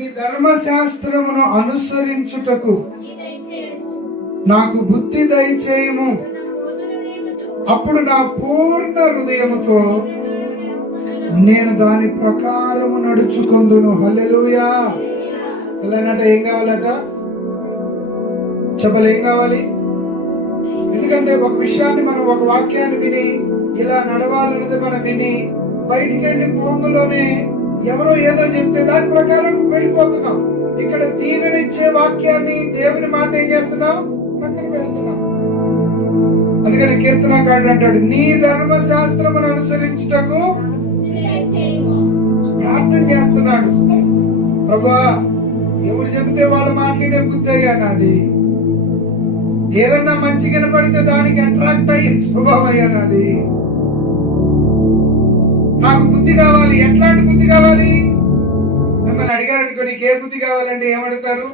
నీ ధర్మశాస్త్రమును అనుసరించుటకు నాకు బుద్ధి దయచేయము. అప్పుడు నా పూర్ణ హృదయముతో నేను దాని ప్రకారము నడుచుకుందును. హల్లెలూయా. ఎలానంట ఏం కావాలట? చెప్పలు ఏం కావాలి? ఎందుకంటే ఒక విషయాన్ని మనం ఒక వాక్యాన్ని విని ఇలా నడవాలన్నది మనం విని బయటికి వెళ్ళి పోగులోనే ఎవరో ఏదో చెప్తే దాని ప్రకారం వెళ్ళిపోతున్నాం. ఇక్కడ దీవెనిచ్చే వాక్యాన్ని దేవుని మాట ఏం చేస్తున్నాం? పక్కన పెడుతున్నాం. అందుకని కీర్తనకాడు అంటాడు నీ ధర్మశాస్త్రమును అనుసరించుటకు ప్రార్థన చేస్తున్నాడు. ప్రభా ఎవరు చెబితే వాళ్ళ మాటలనే బుద్ధయ్యా నాది. ఏదన్నా మంచి కనపడితే దానికి అట్రాక్ట్ అయ్యే స్వభావం అయ్యా నాది. నాకు బుద్ధి కావాలి ఎట్లాంటి బుద్ధి కావాలి? మిమ్మల్ని అడిగారనుకో నీకు ఏ బుద్ధి కావాలంటే ఏమడుగుతారు?